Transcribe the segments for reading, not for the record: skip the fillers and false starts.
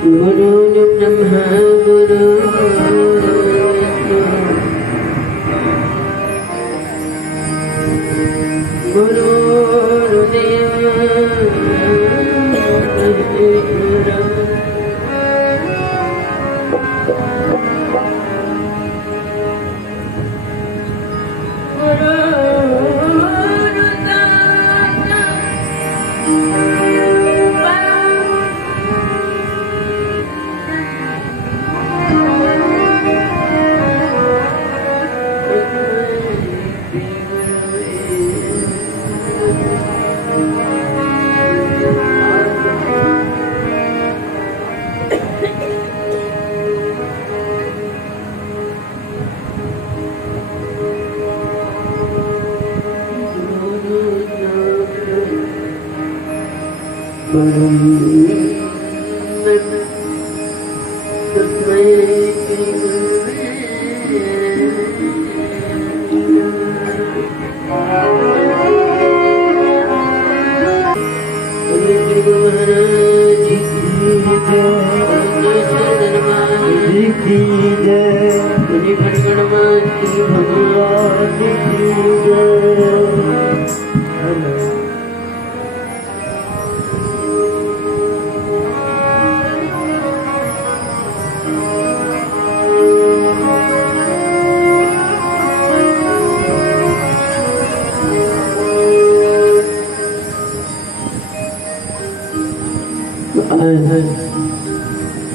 गुरु ब्रह्मा गुरु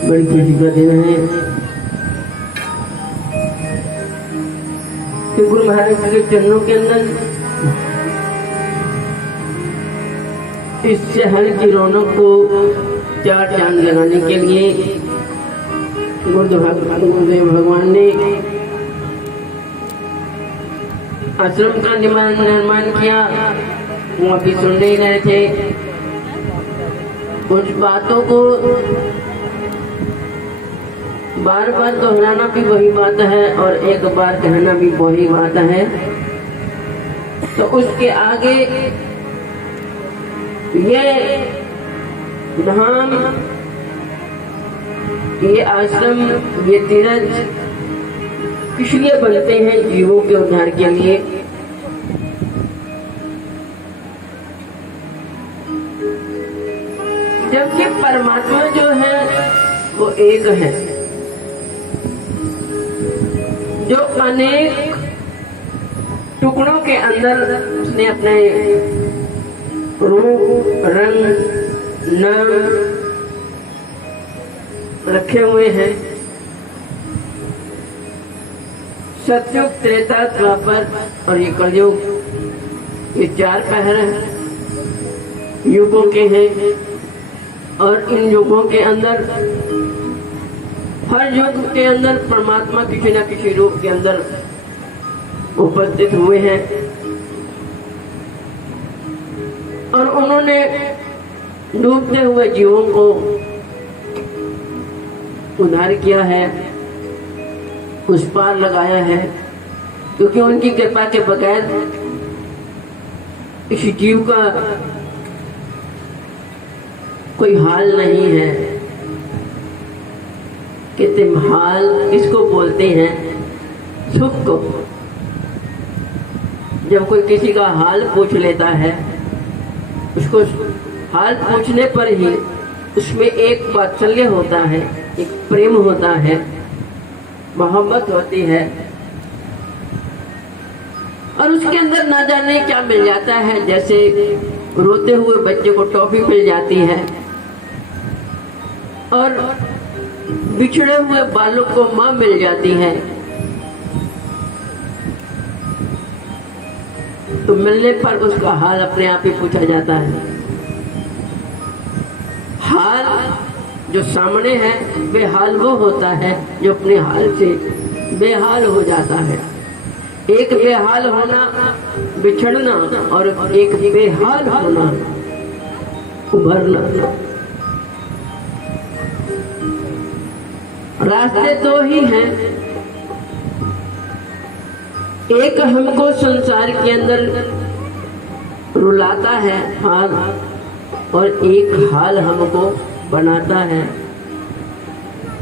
बड़ी खुशी का दिन है कि गुरु महाराज के चरणों के अंदर इस शहर की रौनक को चार चांद लगाने के लिए गुरुदेव भगवान ने आश्रम का निर्माण किया। वो अभी सुन नहीं रहे थे। कुछ बातों को बार बार दोहराना भी वही बात है और एक बार कहना भी वही बात है। तो उसके आगे ये धाम, ये आश्रम, ये तीर्थ किस लिए बनते हैं? जीवों के उद्धार के लिए। जबकि परमात्मा जो है वो एक है, जो अनेक टुकड़ों के अंदर उसने अपने रूप, रंग, नाम रखे हुए हैं। सतयुग, त्रेता, द्वापर और ये कलयुग, ये चार पहर युगों के हैं। और इन युगों के अंदर, हर युग के अंदर परमात्मा किसी न किसी रूप के अंदर उपस्थित हुए हैं और उन्होंने डूबते हुए जीवों को उद्धार किया है, उस पार लगाया है। क्योंकि उनकी कृपा के बगैर इस जीव का कोई हाल नहीं है। कहते हाल किसको बोलते हैं? सुख को। जब कोई किसी का हाल पूछ लेता है, उसको हाल पूछने पर ही उसमें एक वात्सल्य होता है, एक प्रेम होता है, मोहब्बत होती है और उसके अंदर ना जाने क्या मिल जाता है। जैसे रोते हुए बच्चे को टॉफी मिल जाती है और बिछड़े हुए बालक को माँ मिल जाती है। तो मिलने पर उसका हाल अपने आप ही पूछा जाता है। हाल जो सामने है बेहाल वो होता है जो अपने हाल से बेहाल हो जाता है। एक बेहाल होना बिछड़ना और एक बेहाल होना उभरना। रास्ते दो ही हैं, एक हमको संसार के अंदर रुलाता है हाल और एक हाल हमको बनाता है।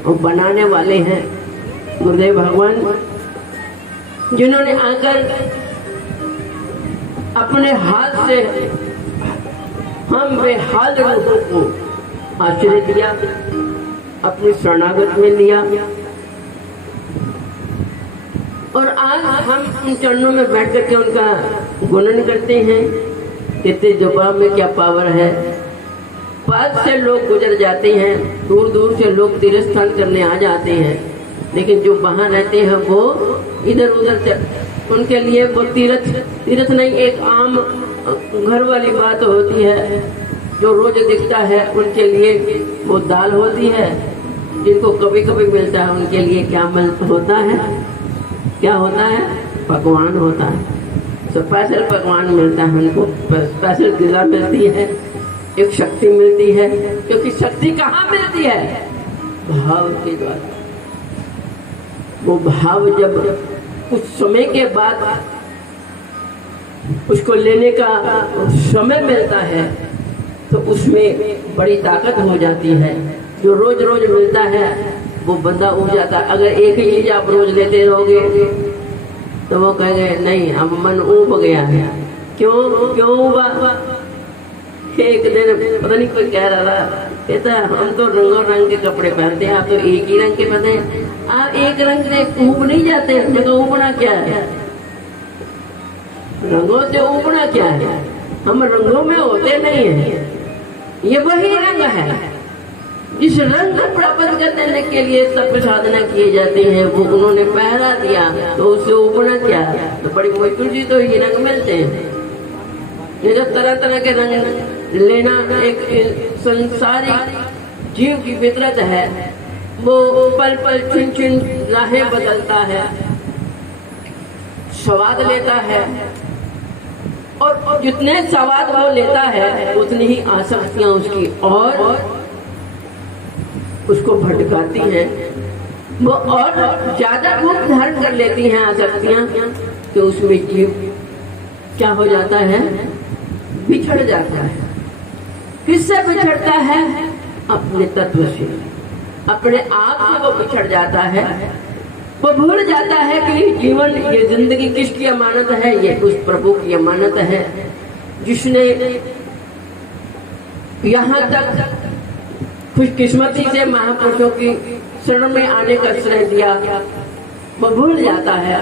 और बनाने वाले हैं गुरुदेव भगवान, जिन्होंने आकर अपने हाथ से हम बेहाल लोगों को आश्रय दिया, अपनी शरणागत में लिया। और आज हम उन चरणों में बैठ करके उनका गुणन करते हैं। कितने जुबान में क्या पावर है। पास से लोग गुजर जाते हैं, दूर दूर से लोग तीर्थ स्थान करने आ जाते हैं, लेकिन जो वहाँ रहते हैं वो इधर उधर, उनके लिए वो तीर्थ नहीं, एक आम घर वाली बात होती है। जो रोज दिखता है उनके लिए वो दाल होती है, जिनको कभी कभी मिलता है उनके लिए क्या होता है, क्या होता है, पकवान होता है। स्पेशल पकवान मिलता है उनको, स्पेशल ग़िज़ा मिलती है, एक शक्ति मिलती है। क्योंकि शक्ति कहाँ मिलती है? भाव के द्वारा। वो भाव जब कुछ समय के बाद उसको लेने का समय मिलता है तो उसमें बड़ी ताकत हो जाती है। जो रोज रोज मिलता है वो बंदा उग जाता है। अगर एक ही चीज आप रोज लेते रहोगे तो वो कहेंगे नहीं, अब मन ऊब गया है। क्यों उबा? एक दिन पता नहीं कोई कह रहा था, कहता हम तो रंगों रंग के कपड़े पहनते हैं, आप तो एक ही रंग के पहनते हैं। आप एक रंग से ऊब नहीं जाते, देखो ऊबना क्या है, रंगों से ऊबना क्या है? हम रंगों में होते नहीं है। ये वही रंग है जिस रंग को प्राप्त करने के लिए सब साधना किए जाते हैं, वो उन्होंने पहरा दिया, तो उससे उबना क्या है? तो बड़ी मुश्किल जी तो ये रंग मिलते हैं। ये जो तरह तरह के रंग लेना एक संसारी जीव की फितरत है। वो पल पल छिन छिन राहें बदलता है, स्वाद लेता है, और जितने स्वाद वो लेता है उतनी ही आसक्तियां उसकी और उसको भटकाती हैं। वो और ज्यादा रूप धारण कर लेती हैं आसक्तियां, तो उसमें जीव क्या हो जाता है? बिछड़ जाता है। किससे बिछड़ता है? अपने तत्व से, अपने आप से वो बिछड़ जाता है। वो भूल जाता है कि जीवन, ये जिंदगी किसकी अमानत है? ये उस प्रभु की अमानत है जिसने यहाँ तक खुशकिस्मती से महापुरुषों की शरण में आने का श्रेय दिया। वो भूल जाता है,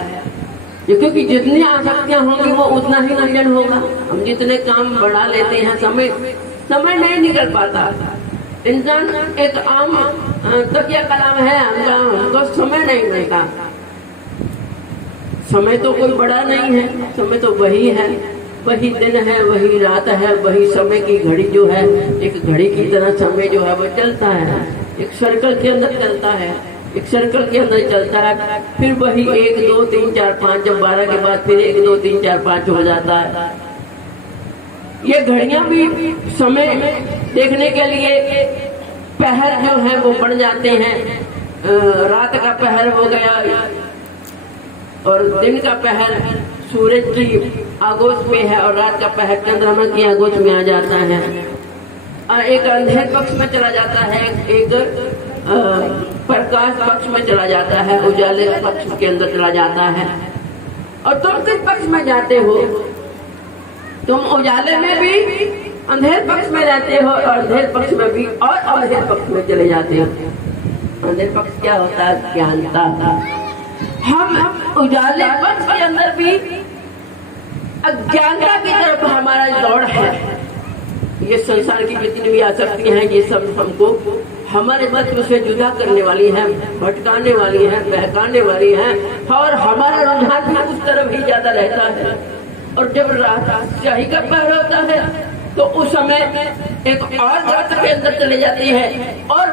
क्योंकि जितनी आसक्तियां होंगी वो उतना ही रंजन होगा। हम जितने काम बढ़ा लेते हैं, समय नहीं निकल पाता। इंसान एक आम तकिया कलाम है, हमको समय नहीं मिलता। समय तो कोई बड़ा नहीं है, समय तो वही है, वही दिन है, वही रात है, वही समय की घड़ी जो है, एक घड़ी की तरह समय जो है वो चलता है, एक सर्कल के अंदर चलता है, एक सर्कल के अंदर चलता है। फिर वही 1 2 3 4 5, जब 12 के बाद फिर 1 2 3 4 5 हो जाता है। ये घड़ियां भी समय देखने के लिए पहर जो है वो बढ़ जाते हैं। रात का पहर हो गया और दिन का पहर सूरज की आगोश में है, और रात का पहर चंद्रमा की आगोश में आ जाता है। एक अंधेर पक्ष में चला जाता है, एक प्रकाश पक्ष में चला जाता है, उजाले पक्ष के अंदर चला जाता है। और तुम किस पक्ष में जाते हो? तुम उजाले में भी अंधेर पक्ष में रहते हो, और अंधेर पक्ष में भी और अंधेर पक्ष में चले जाते हो। अंधेर पक्ष क्या होता है? ज्ञानता। हम उजाले पक्ष के अंदर भी अज्ञानता की तरफ हमारा दौड़ है। ये संसार की जितनी भी आसक्ति हैं, ये सब हमको हमारे तत्व से जुदा करने वाली है, भटकाने वाली है, बहकाने वाली है, और हमारा रुझान भी उस तरफ ही ज्यादा रहता है। और जब राजशाही का पहर होता है तो उस समय एक और बात के अंदर चले जाती है, और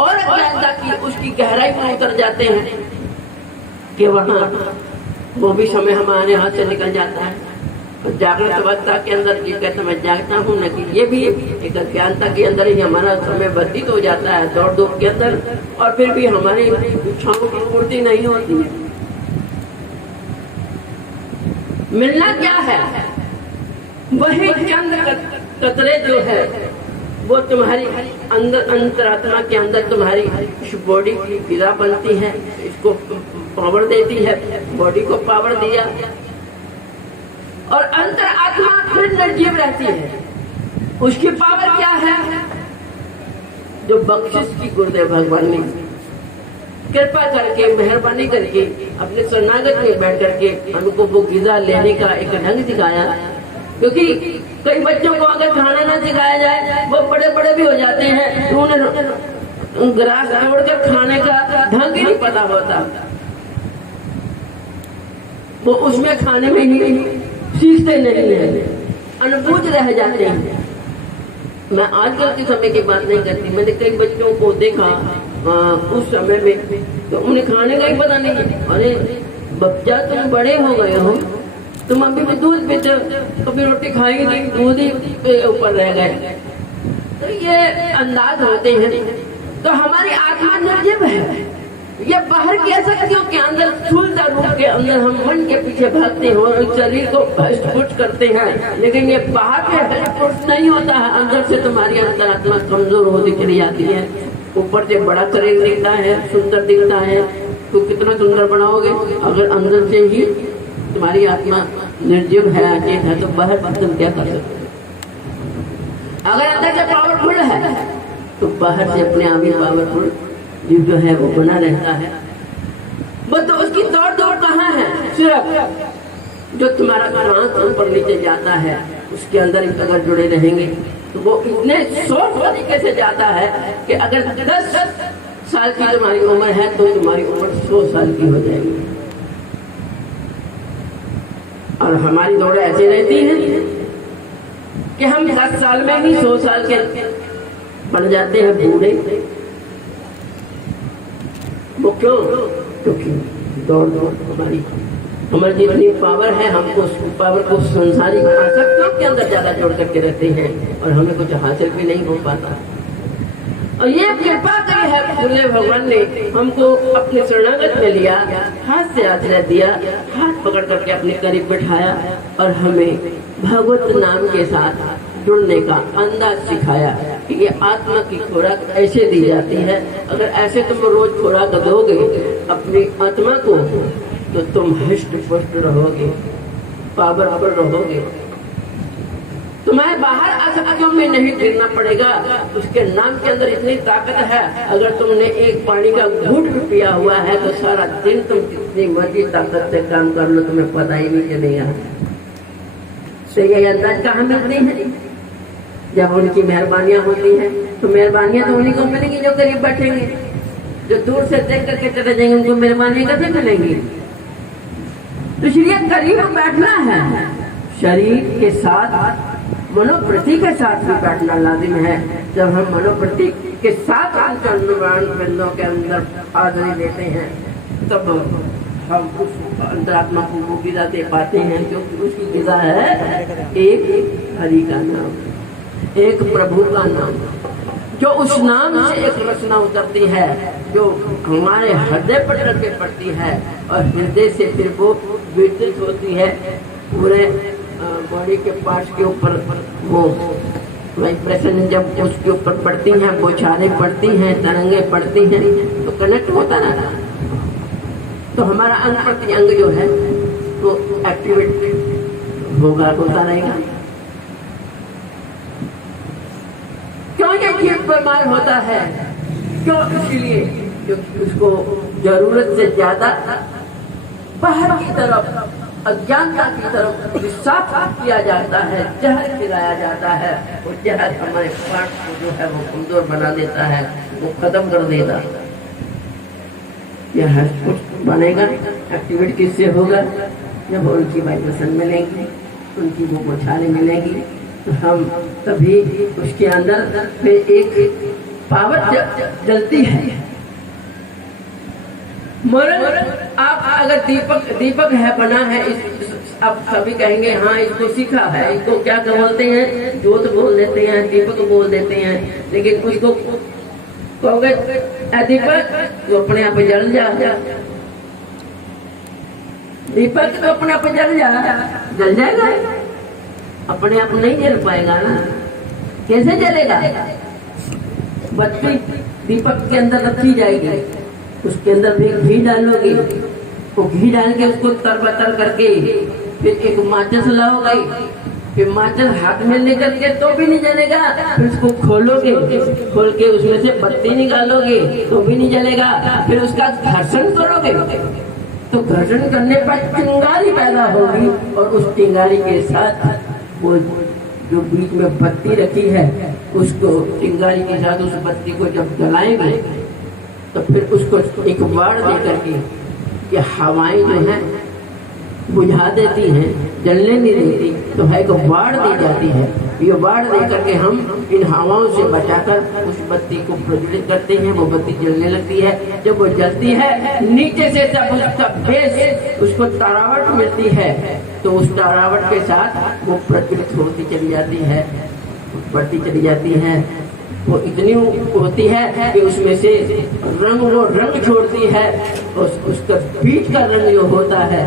अज्ञानता की उसकी गहराई में उतर जाते हैं कि वहाँ वो भी समय हमारे हाथ से निकल जाता है। और जागृत अवस्था के अंदर जिस कहते मैं जागता हूँ न, कि ये भी एक अज्ञानता के अंदर ही हमारा समय व्यतीत हो जाता है, दौड़ धूप के अंदर, और फिर भी हमारी इच्छाओं की पूर्ति नहीं होती है। मिलना क्या है? वही चंद कतरे जो है वो तुम्हारी अंदर अंतरात्मा के अंदर तुम्हारी इस बॉडी की गिरा बनती है, इसको पावर देती है, बॉडी को पावर दिया और अंतरात्मा फिर निर्जीव रहती है। उसकी पावर क्या है? जो बख्शिश की गुरुदेव भगवान ने कृपा करके मेहरबानी करके अपने शरणागत में बैठ करके हमको वो गिजा लेने का एक ढंग सिखाया। क्योंकि कई बच्चों को अगर खाना ना सिखाया जाए वो बड़े बड़े भी हो जाते हैं, तो उन्हें ग्रास तोड़कर खाने का ढंग ही नहीं पता होता, वो उसमें खाने में ही सीखते नहीं है, अनबूझ रह जाते हैं। मैं आजकल के समय की बात नहीं करती, मैंने कई बच्चों को देखा उस समय में, तो उन्हें खाने का ही पता नहीं है। अरे बच्चा तुम बड़े हो गए हो, तुम अभी भी दूध पीते हो, कभी रोटी खाएंगे नहीं, दूध ही ऊपर रह गए, तो ये अंदाज होते हैं। तो हमारी आत्मा निर्जीव है, ये बाहर की शक्तियों के अंदर स्थूलता रूप के अंदर हम मन के पीछे भागते हैं और शरीर को हष्ट करते हैं, लेकिन ये बाहर के हष्ट नहीं होता है। अंदर से तुम्हारी अंतरात्मा कमजोर होती चली जाती है। ऊपर से बड़ा शरीर दिखता है, सुंदर दिखता है, तो कितना सुंदर बनाओगे? अगर अंदर से ही तुम्हारी आत्मा निर्जीव है, अचेत है, तो बाहर तुम क्या कर सकते? अगर अंदर से पावरफुल है तो बाहर से अपने आप ही पावरफुल जीव जो है वो बना रहता है। वो तो उसकी दौड़ दौड़ कहाँ है? सिर्फ जो तुम्हारा प्राण ऊपर नीचे जाता है उसके अंदर अगर जुड़े रहेंगे तो वो इतने सोच तरीके से जाता है कि अगर 10 साल की तुम्हारी उम्र है तो तुम्हारी उम्र 100 साल की हो जाएगी। और हमारी दौड़ ऐसी रहती है कि हम 10 साल में ही 100 साल के बन जाते हैं बूढ़े। वो क्यों? क्योंकि दौड़ हमारी जितनी पावर है, हमको उस पावर को संसारिक आसक्तियों के अंदर ज्यादा जोड़ करके रहते हैं और हमें कुछ हासिल भी नहीं हो पाता। और ये कृपा करी है गुरुदेव भगवान ने, हमको अपने शरणागत में लिया, हाथ से आश्रय दिया, हाथ पकड़ करके अपने करीब बिठाया और हमें भगवत नाम के साथ जुड़ने का अंदाज सिखाया कि ये आत्मा की खुराक ऐसे दी जाती है। अगर ऐसे तुम रोज खुराक दोगे अपनी आत्मा को तो तुम हष्ट पुष्ट रहोगे, पावरफुल रहोगे, तुम्हें बाहर आसक्तियों में नहीं गिरना पड़ेगा। उसके नाम के अंदर इतनी ताकत है, अगर तुमने एक पानी का घूंट भी पिया हुआ है तो सारा दिन तुम जितनी मर्जी ताकत से काम कर लो, तुम्हें पता ही नहीं चलेगा। तो ये अंदाज कहाँ मिलती है? जब उनकी मेहरबानियां होती हैं। तो मेहरबानियां तो उन्हीं को मिलेंगी जो करीब बैठेंगे, जो दूर से देख करके चले जाएंगे उनको मेहरबानियां कैसे मिलेंगी? तो इसलिए करीब बैठना है, शरीर के साथ मनोवृत्ति के साथ भी बैठना लाजिम है। जब हम मनोवृत्ति के साथ बिंदुओं के अंदर हाजिरी देते हैं तब हम उस अंतरात्मा को वो गिरा दे पाते हैं, क्योंकि उसकी गिरा है एक हरि का नाम, एक प्रभु का नाम, जो उस नाम से एक रचना उतरती है, जो हमारे हृदय पर चढ़ के पड़ती है और हृदय से फिर वो विद्युत होती है पूरे बॉडी के पार्ट्स के ऊपर। वो वाइब्रेशन जब उसके ऊपर पड़ती हैं, बौछारें पड़ती हैं, तरंगे पड़ती हैं, तो कनेक्ट होता रहता है। तो हमारा अंग प्रति अंग जो है वो एक्टिवेट होता रहेगा। क्यों ये जीव बीमार होता है? क्यों? इसीलिए क्योंकि उसको जरूरत से ज्यादा बाहर की तरफ, अज्ञानता की तरफ विषाक्त किया जाता है, जहर खिलाया जाता है। और जहर हमारे पार्ट को जो है वो कमजोर बना देता है, वो खत्म कर देता है। यह बनेगा एक्टिविटी किससे होगा? जब उनकी वाइब्रेशन मिलेंगी, उनकी वो बौछारें मिलेंगी, तो हम तभी उसके अंदर में एक पावर जलती है। मरण आप अगर दीपक है, बना है, आप सभी कहेंगे हाँ इसको सीखा है, इसको क्या बोलते हैं? ज्योत बोल देते हैं, दीपक बोल देते हैं। लेकिन उसको कहोगे दीपक तो अपने आप जल जा, दीपक तो अपने आप जल जाएगा, अपने आप नहीं जल पाएगा ना। कैसे जलेगा? बत्ती दीपक के अंदर रखी जाएगी, उसके अंदर भी घी डालोगे, वो घी डाल के उसको तरबतर करके फिर एक माचिस लाओगे, फिर माचिस हाथ में लेकर के तो भी नहीं जलेगा, फिर उसको खोलोगे, खोल के उसमें से बत्ती निकालोगे तो भी नहीं जलेगा, फिर उसका घर्षण करोगे तो घर्षण करने पर चिंगारी पैदा होगी, और उस चिंगारी के साथ वो जो बीच में बत्ती रखी है उसको चिंगारी के साथ उस बत्ती को जब जलाएंगे तो फिर उसको एक बाढ़ दे करके ये हवाएं जो है बुझा देती हैं, जलने नहीं देती, तो है को बाढ़ दी जाती है। ये बाढ़ दे करके हम इन हवाओं से बचाकर उस बत्ती को प्रज्वलित करते हैं, वो बत्ती जलने लगती है। जब वो जलती है नीचे से जब उसका बेस उसको तरावट मिलती है तो उस तरावट के साथ वो प्रज्वलित होती चली जाती है, बढ़ती चली जाती है। वो इतनी होती है कि उसमें से वो रंग छोड़ती है, उसका बीच का रंग जो होता है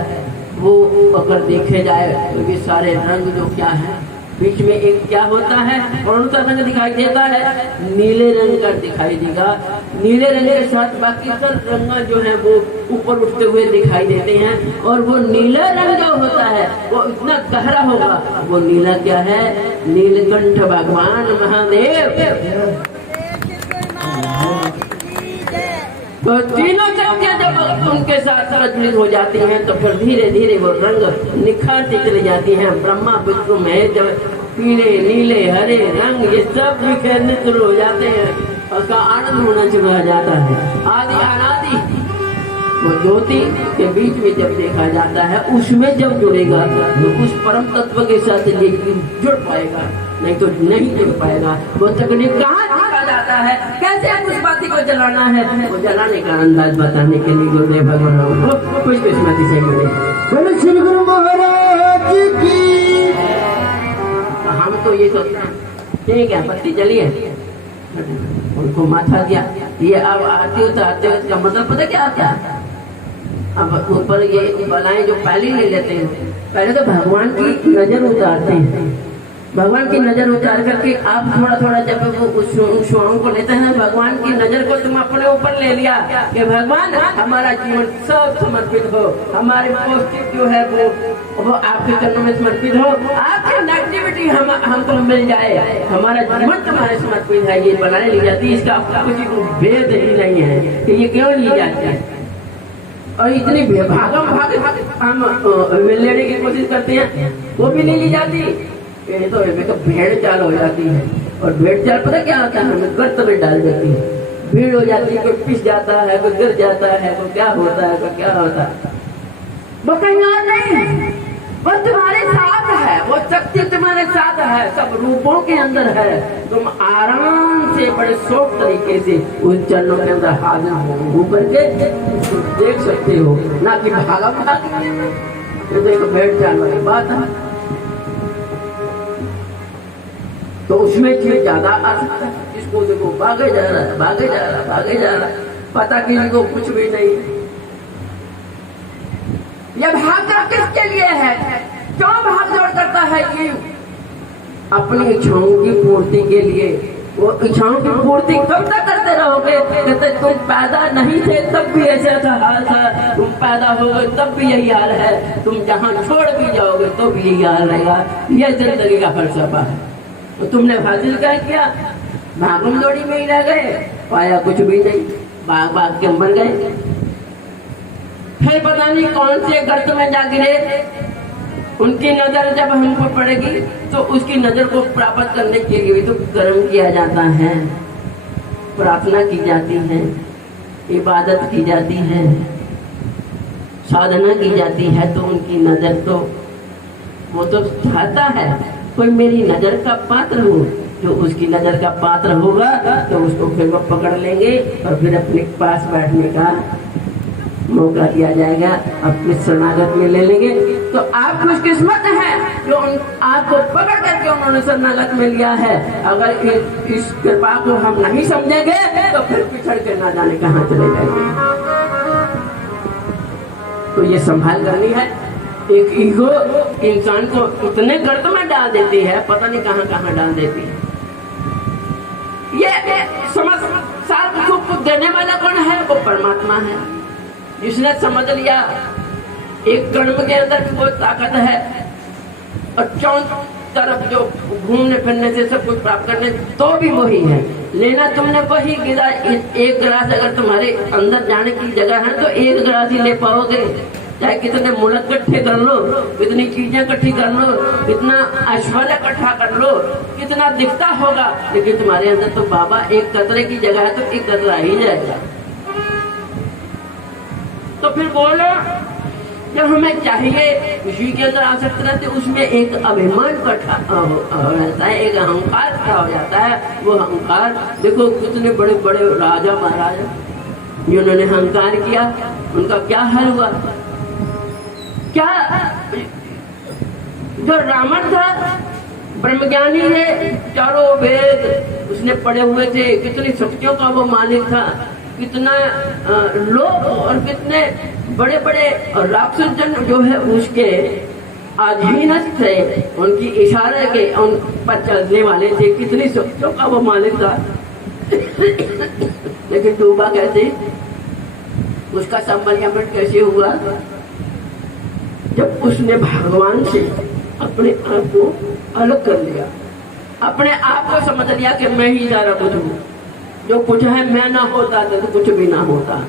वो अगर देखे जाए तो ये सारे रंग जो क्या है, बीच में एक क्या होता है, कौन सा रंग दिखाई देता है? नीले रंग का दिखाई देगा। नीले रंग के साथ बाकी सब रंग जो है वो ऊपर उठते हुए दिखाई देते हैं, और वो नीला रंग जो होता है वो इतना गहरा होगा। वो नीला क्या है? नीलकंठ भगवान महादेव। तो तीनों शक्तियां जब उनके साथ प्रज्वलित हो जाती हैं तो फिर धीरे धीरे वो रंग निखारती चली जाती हैं। ब्रह्मा विष्णु महेश जब पीले नीले हरे रंग ये सब बिखरने शुरू हो जाते हैं, उसका आनंद होना शुरू हो जाता है। आदि अनादि वो ज्योति के बीच में जब देखा जाता है, उसमें जब जुड़ेगा तो उस परम तत्व के साथ ये जुड़ पाएगा, नहीं तो नहीं जुड़ पाएगा। वो तकनीक कहाँ देखा जाता है, कैसे उस बाती को जलाना है, वो जलाने का अंदाज बताने के लिए गुरुदेव भगवान को कुछ स्मृति से मिले। बोलो श्री गुरु महाराज की। हम तो ये सोचते हैं ठीक है बत्ती जलिए, उनको माथा दिया, ये अब आरती उतारते हो इसका मतलब पता क्या आता है? अब ऊपर ये बलाएं जो पहले ले लेते हैं, पहले तो भगवान की नजर उतारते हैं। भगवान की नजर उतार करके आप थोड़ा थोड़ा जब वो उस शुआओं को लेते हैं, भगवान की नजर को तुम अपने ऊपर ले लिया कि भगवान हमारा जीवन सब समर्पित हो, हमारे पौष्टिक जो है वो आपके चरणों में समर्पित हो, आपकी नेगेटिविटी हमको मिल जाए, हमारा जीवन तुम्हारे समर्पित है। ये बनाने ली जाती है, इसका कुछ भेद ही नहीं है कि ये क्यों ली जाती है। और इतनी भागम भाग हम लेने की कोशिश करते हैं, वो भी नहीं ली जाती। ये तो भेड़ चाल हो जाती है, और भेड़ चाल पता क्या होता है? हमें गर्त में डाल देती है, भीड़ हो जाती है, कोई पिस जाता है, कोई गिर जाता है, कोई क्या होता है, कोई क्या होता है। वो कहीं और नहीं, वो तुम्हारे साथ है, वो शक्ति तुम्हारे साथ है, सब रूपों के अंदर है। तुम आराम से बड़े शौक तरीके से उन चरणों के अंदर हाजिर हो करके देख सकते हो, ना कि भागा भाग। ये तो एक भेड़ चाल वाली बात है, तो उसमें चीज ज्यादा अर्थ है। इसको देखो भागे जा रहा है, भागे जा रहा है, भागे जा रहा है, पता किसी को कुछ भी नहीं। ये भागना किसके लिए है? क्यों भाग दौड़ करता है? ये अपनी इच्छाओं की पूर्ति के लिए। वो इच्छाओं की पूर्ति कब तक करते रहोगे? कहते तुम पैदा नहीं थे तब भी ऐसा था हाल था, तुम पैदा हो गए तब भी यही हाल है, तुम जहाँ छोड़ भी जाओगे तो भी यही हाल रहेगा। यह जिंदगी का फलसफा है। तो तुमने हासिल क्या किया? भागम दौड़ी में ही रह गए, पाया कुछ भी नहीं, भाग भाग के मर गए। फिर पता नहीं कौन से गर्त में जा गिरे। उनकी नजर जब हम पर पड़ेगी तो उसकी नजर को प्राप्त करने के लिए भी तो कर्म किया जाता है, प्रार्थना की जाती है, इबादत की जाती है, साधना की जाती है। तो उनकी नजर तो वो तो चाहता है कोई मेरी नजर का पात्र हो। जो उसकी नजर का पात्र होगा तो उसको फिर वो पकड़ लेंगे और फिर अपने पास बैठने का मौका दिया जाएगा, अपने शरणागत में ले लेंगे। तो आप खुशकिस्मत हैं जो आपको पकड़ करके उन्होंने शरणागत में लिया है। अगर इस कृपा को हम नहीं समझेंगे तो फिर पिछड़ के ना जाने कहाँ चले जाएंगे। तो ये संभाल करनी है। एक ईगो इंसान को इतने गर्त में डाल देती है, पता नहीं कहाँ कहाँ डाल देती है। करने वाला कौन है? वो परमात्मा है। जिसने समझ लिया एक कर्म के अंदर भी कोई ताकत है और चारों तरफ जो घूमने फिरने से सब कुछ प्राप्त करने तो भी वही है। लेना तुमने वही गिलास, एक गिलास अगर तुम्हारे अंदर जाने की जगह है तो एक गिलास ही ले पाओगे। चाहे कितने मुल्क इकट्ठे कर लो, कितनी चीजें इकट्ठी कर लो, कितना ऐश्वर्य इकट्ठा कर लो, कितना दिखता होगा, लेकिन तुम्हारे अंदर तो बाबा एक कतरे की जगह है तो एक कतरा ही जाएगा। तो फिर बोलो जब हमें चाहिए उसी के अंदर आसक्त रहते, उसमें एक अभिमान इकट्ठा रहता है, एक अहंकार खड़ा हो जाता है। वो अहंकार देखो कितने बड़े बड़े राजा महाराजा जिन्होंने अहंकार किया, उनका क्या हाल हुआ। क्या जो रावण था ब्रह्मज्ञानी है, चारों वेद उसने पढ़े हुए थे, कितनी शक्तियों का वो मालिक था, कितना लोग और कितने बड़े बड़े राक्षस जन जो है उसके अधीन थे, उनकी इशारे के उन पर चलने वाले थे, कितनी शक्तियों का वो मालिक था। लेकिन डूबा कैसे, उसका संबंध कैसे हुआ? जब उसने भगवान से अपने आप को अलग कर लिया, अपने आप को समझ लिया कि मैं ही सारा कुछ हूँ, जो कुछ है मैं ना होता तो कुछ भी ना होता।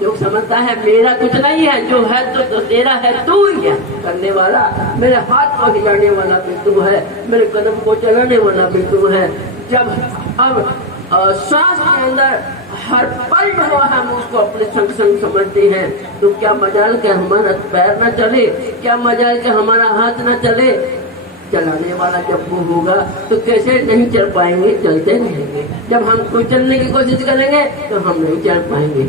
जो समझता है मेरा कुछ नहीं है, जो है तो तेरा है, तू ही है करने वाला, मेरे हाथ को हिलाने वाला भी तू है, मेरे कदम को चलाने वाला भी तू है। जब अब सांस के अंदर हर पल जो हम उसको अपने संग संग समझते हैं, तो क्या मजाल के हमारा पैर न चले, क्या मजाल के हमारा हाथ न चले। चलाने वाला जब वो होगा तो कैसे नहीं चल पाएंगे, चलते रहेंगे। जब हम कोई चलने की कोशिश करेंगे तो हम नहीं चल पाएंगे,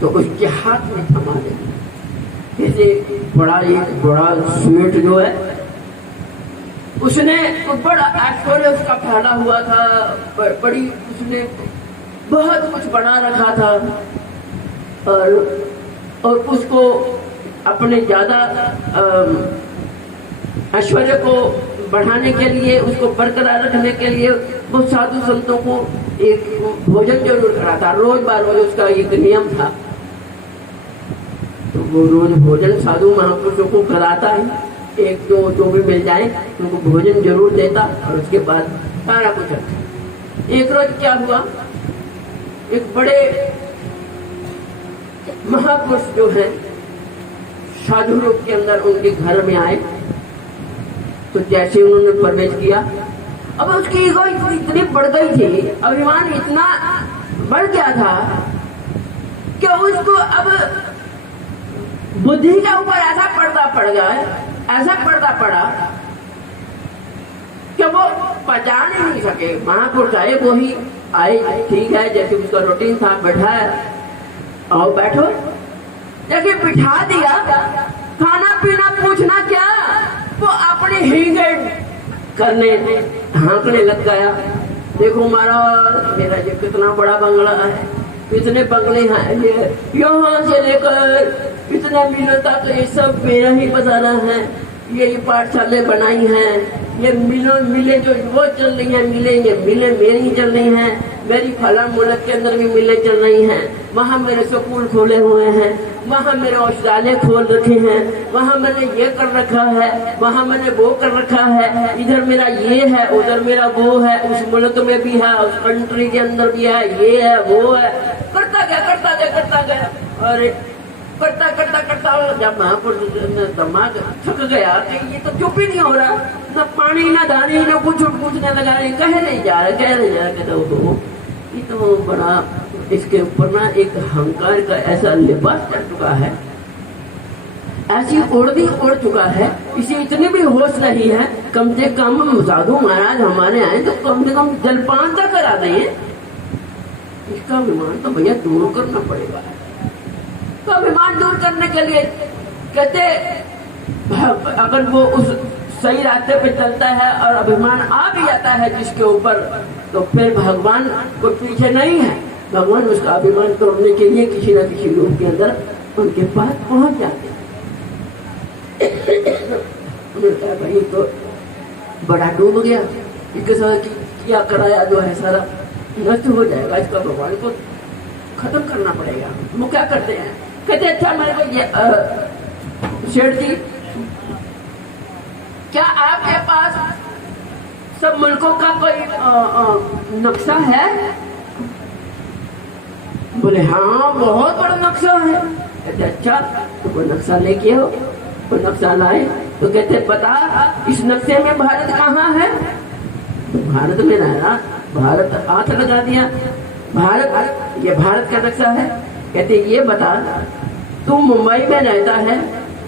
तो उसके हाथ में थमा देंगे। जैसे बड़ा स्वीट जो है, उसने बड़ा ऐश्वर्य उसका फैला हुआ था, बड़ी उसने बहुत कुछ बना रखा था, और उसको अपने ज्यादा ऐश्वर्य को बढ़ाने के लिए, उसको बरकरार रखने के लिए वो साधु संतों को एक भोजन जरूर कराता, रोज बार रोज उसका एक नियम था। तो वो रोज भोजन साधु महापुरुषों को कराता है, एक दो जो भी मिल जाए उनको भोजन जरूर देता, और उसके बाद सारा कुछ अच्छा। एक रोज क्या हुआ, एक बड़े महापुरुष जो है साधु रूप के अंदर उनके घर में आए, तो जैसे उन्होंने प्रवेश किया, अब उसकी ईगो इतनी बढ़ गई थी, अभिमान इतना बढ़ गया था कि उसको अब बुद्धि के ऊपर ऐसा पर्दा पड़ गया, ऐसा पर्दा पड़ा कि वो पहचान ही नहीं सके। महापुरुष आए, वो ही आए, ठीक है, जैसे उसका रूटीन था, बैठाया, आओ बैठो, जैसे बिठा दिया, खाना पीना पूछना क्या, वो अपने ही करने हाँकने लग गया। देखो महाराज, मेरा ये कितना बड़ा बंगला है, इतने बंगले हैं, ये यहाँ से लेकर इतना मीलों तक ये सब मेरा ही बसाना है, ये पाठशाले बनाई हैं, ये मिले जो वो चल रही है, ये मिले मेरी चल रही हैं, मेरी फला मुल्क के अंदर भी मिले चल रही हैं, वहाँ मेरे स्कूल खोले हुए हैं, वहाँ मेरे औषधालय खोल रखे हैं, वहाँ मैंने ये कर रखा है, वहाँ मैंने वो कर रखा है, इधर मेरा ये है, उधर मेरा वो है, उस मुल्क में भी है, उस कंट्री के अंदर भी है, ये है वो है, करता गया। और करता जब महापुरुष दिमाग थक गया कि ये तो चुप ही नहीं हो रहा, न पानी न दानी न कुछ पूछने लगा, कह नहीं जा रहा, ये तो बड़ा इसके ऊपर ना एक अहंकार का ऐसा लिबास चढ़ चुका है, ऐसी ओढ़नी ओढ़ चुका है, इसे इतनी भी होश नहीं है। कम से कम साधु महाराज हमारे आए तो कम से कम जलपान तक करा दें, इसका अभिमान तो भैया दूर करना पड़ेगा। तो अभिमान दूर करने के लिए कहते, अगर वो उस सही रास्ते पे चलता है और अभिमान आ भी जाता है जिसके ऊपर, तो फिर भगवान को पीछे नहीं है, भगवान उसका अभिमान तोड़ने के लिए किसी न किसी रूप के अंदर उनके पास पहुंच जाते हैं। भाई तो बड़ा डूब गया, इसके साथ क्या कराया जो है सारा, नष्ट हो जाएगा, इसका भगवान को खत्म करना पड़ेगा। वो क्या करते हैं, कहते अच्छा मेरे को ये सेठ जी, क्या आपके पास सब मुल्कों का कोई नक्शा है? बोले हाँ बहुत बड़ा नक्शा है। कहते अच्छा तो कोई नक्शा लेके हो। कोई नक्शा लाए तो कहते पता इस नक्शे में भारत कहाँ है? तो भारत में रहा, भारत हाथ लगा दिया, भारत, ये भारत का नक्शा है। कहते ये बता तू मुंबई में रहता है,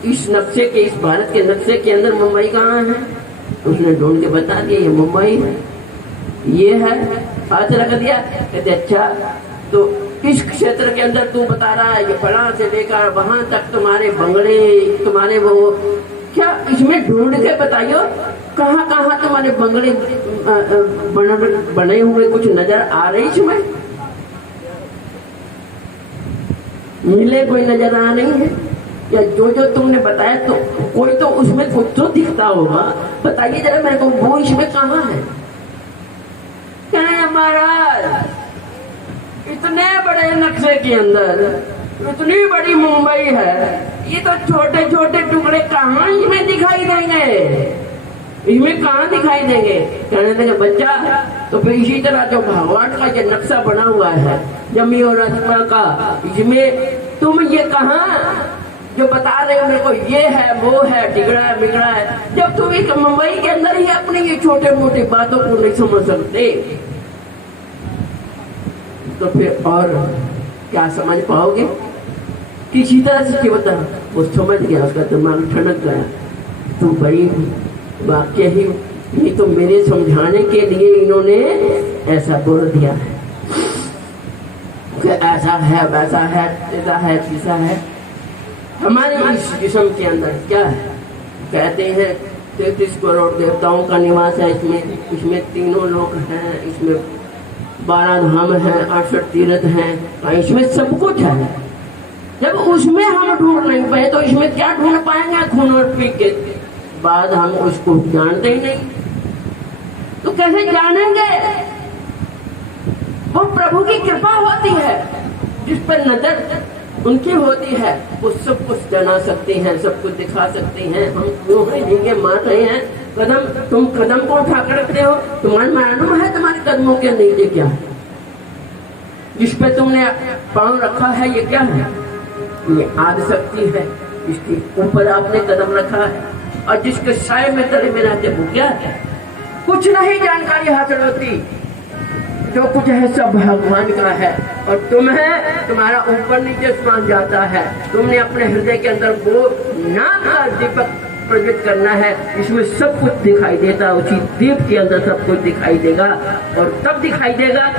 इस नक्शे के, इस भारत के नक्शे के अंदर मुंबई कहाँ है? उसने ढूंढ के बता दिया ये मुंबई है, ये है, हाथ लगा दिया। कहते अच्छा तो इस क्षेत्र के अंदर तू बता रहा है ये फला से लेकर वहां तक तुम्हारे बंगले, तुम्हारे वो क्या, इसमें ढूंढ के बताइयो कहाँ कहाँ तुम्हारे बंगले बने हुए कुछ नजर आ रही इसमें? मिले कोई नजर आ नहीं है? या जो जो तुमने बताया तो कोई तो उसमें कुछ तो दिखता होगा, बताइए जरा मेरे को वो इसमें कहाँ है? क्या महाराज इतने बड़े नक्शे के अंदर इतनी बड़ी मुंबई है, ये तो छोटे छोटे टुकड़े कहाँ इसमें दिखाई देंगे, इसमें कहाँ दिखाई देंगे? कहने लगे बच्चा तो फिर इसी तरह जो भगवान का जो नक्शा बना हुआ है जमी और आसमा का, इसमें तुम ये कहाँ जो बता रहे हो मेरे को ये है वो है टिकड़ा है बिगड़ा है, जब तुम एक मुंबई के अंदर ही अपने ये छोटे मोटे बातों को नहीं समझ सकते तो फिर और क्या समझ पाओगे? किसी तरह से क्या बता, वो समझ गया, उसका दिमाग ठनक गया, तो बड़ी वाक्य ही ये तो मेरे समझाने के लिए इन्होंने ऐसा बोल दिया है कि ऐसा है वैसा है ऐसा है ऐसा है। हमारे इस जिस्म के अंदर क्या है, कहते हैं 33 करोड़ देवताओं का निवास है, इसमें तीनों लोग हैं, इसमें 12 धाम हैं, 68 तीर्थ हैं, इसमें सब कुछ है। जब उसमें हम ढूंढ नहीं पाए तो इसमें क्या ढूंढ पाएंगे? खून और पी के बाद हम उसको जानते ही नहीं, तो कैसे जानेंगे? वो प्रभु की कृपा होती है, जिस पर नजर उनकी होती है, वो सब कुछ जाना सकते हैं, सब कुछ दिखा सकते हैं। हम क्यों है मार रहे हैं, कदम तुम कदम को उठा कर रखते हो, तुम्हारा मालूम है तुम्हारे कदमों के नीचे क्या है? जिस पे तुमने पांव रखा है ये क्या है? ये आदि शक्ति है, इसके ऊपर आपने कदम रखा है, और जिसके साए में तले में रहते वो क्या है? कुछ नहीं जानकारी हासिल होती, जो कुछ है सब भगवान का है, और तुम्हें तुम्हारा ऊपर नीचे स्मान जाता है। तुमने अपने हृदय के अंदर वो नाम का दीपक प्रज्वलित करना है, इसमें सब कुछ दिखाई देता, उसी दीप के अंदर सब कुछ दिखाई देगा, और तब दिखाई देगा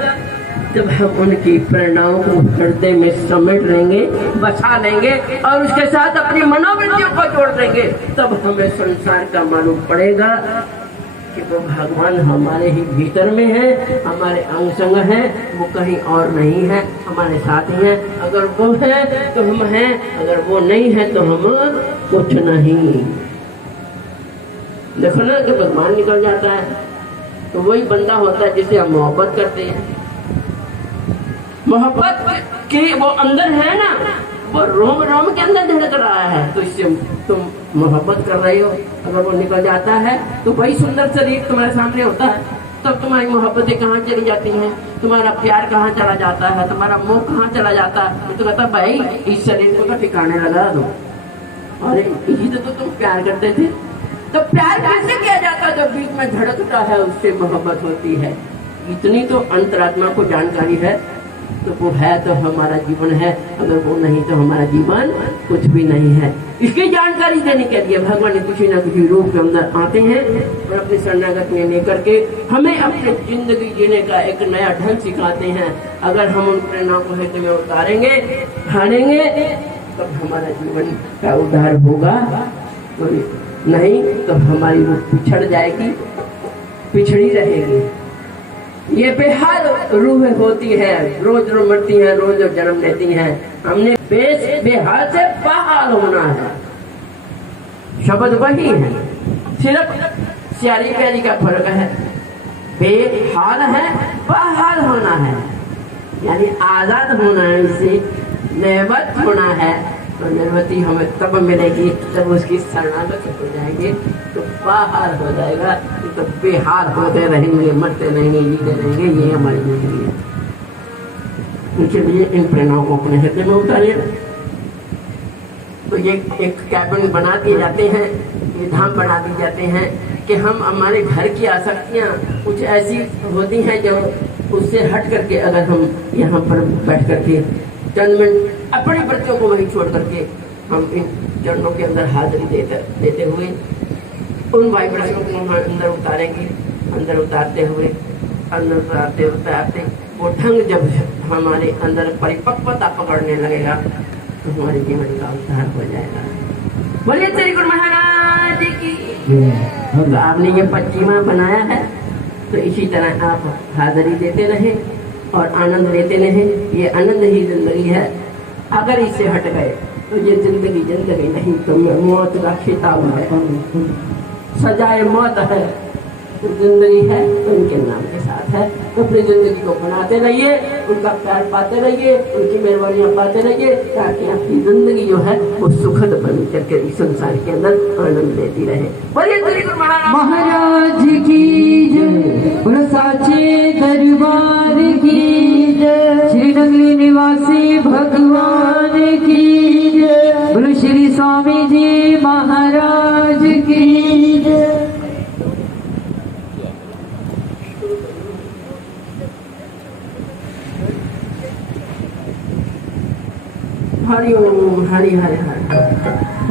जब हम उनकी प्रेरणाओं को हृदय में समेट लेंगे, बसा लेंगे, और उसके साथ अपनी मनोवृत्तियों को जोड़ देंगे, तब हमें संसार का मालूम पड़ेगा कि वो भगवान हमारे ही भीतर में है, हमारे अंग संग है, वो कहीं और नहीं है, हमारे साथ ही है। अगर वो है तो हम हैं, अगर वो नहीं है तो हम कुछ नहीं। देखो ना कि भगवान निकल जाता है तो वही बंदा होता है जिसे हम मोहब्बत करते हैं। मोहब्बत के वो अंदर है ना, वो रोम रोम के अंदर धड़क रहा है, तो इससे तुम मोहब्बत कर रहे हो। अगर वो निकल जाता है तो वही सुंदर शरीर तुम्हारे सामने होता है, तब तुम्हारी मोहब्बतें कहाँ चली जाती हैं, तुम्हारा प्यार कहाँ चला जाता है, तुम्हारा मोह कहाँ चला जाता है। तो कहता भाई इस शरीर को तो ठिकाने लगा दो, अरे इसी तो तुम प्यार करते थे। तो प्यार कैसे किया जाता है? जब बीच में धड़कता है उससे मोहब्बत होती है। इतनी तो अंतरात्मा को जानकारी है, तो वो है तो हमारा जीवन है, अगर वो नहीं तो हमारा जीवन कुछ भी नहीं है। इसकी जानकारी देने के लिए भगवान किसी न किसी रूप के अंदर आते हैं और अपनी शरणागत में लेकर के हमें अपनी जिंदगी जीने का एक नया ढंग सिखाते हैं। अगर हम उन प्रेरणाओं को हृदय में उतारेंगे, ढालेंगे, तब हमारा जीवन का उद्धार होगा, तो नहीं तो हमारी वो पिछड़ जाएगी, पिछड़ी रहेगी। ये बेहाल रूह होती है, रोज रोज मरती है, रोज जन्म लेती है। हमने बेहाल से बहाल होना है। शब्द वही है, सिर्फ स्यारी प्यारी का फर्क है। बेहाल है, बहाल होना है, यानी आजाद होना है, इससे नेमत होना है। तो निर्वती हमें तब मिलेगी जब उसकी शरणागत हो जाएंगे, तो बाहर हो जाएगा। तो बेहाल होते रहेंगे, मरते रहेंगे, जीते रहेंगे, ये हमारी जिंदगी है। उनके लिए इन प्रेरणाओं को अपने हृदय में उतारिए। तो ये एक कैबिन बना दिए जाते हैं, ये धाम बना दिए जाते हैं कि हम हमारे घर की आसक्तियाँ कुछ ऐसी होती हैं जो उससे हट करके अगर हम यहाँ पर बैठ करके चंद मिनट अपनी वृत्तियों को वही छोड़ करके हम इन चरणों के अंदर हाजिरी देते हुए उन वाइब्रेशनों को हम अंदर उतारेंगे। अंदर उतारते हुए अंदर उतारते उतारते वो ढंग जब हमारे अंदर परिपक्वता पकड़ने लगेगा तो हमारे जीवन का उद्धार हो जाएगा। बोलिए श्री गुरु महाराज की। तो आपने ये 25वां बनाया है, तो इसी तरह आप हाजिरी देते रहे और आनंद लेते रहे। ये आनंद ही जिंदगी है। अगर इससे हट गए तो ये जिंदगी जिंदगी नहीं, तो ये मौत का खिताब है, सजाए मौत है। तो जिंदगी है तो उनके नाम के साथ है। तो अपनी जिंदगी को बनाते रहिए, उनका प्यार पाते रहिए, उनकी मेहरबानियां पाते रहिए, ताकि आपकी जिंदगी जो है वो सुखद बन करके इस संसार के अंदर आनंद लेती रहे। बोलिए श्री गुरु महाराज की जय, बोलो साचे दरबार की जय, श्री नगरी निवासी भगवान की जय, बोलो श्री स्वामी जी महाराज की जय। हरि ओम, हरि हरि हरि।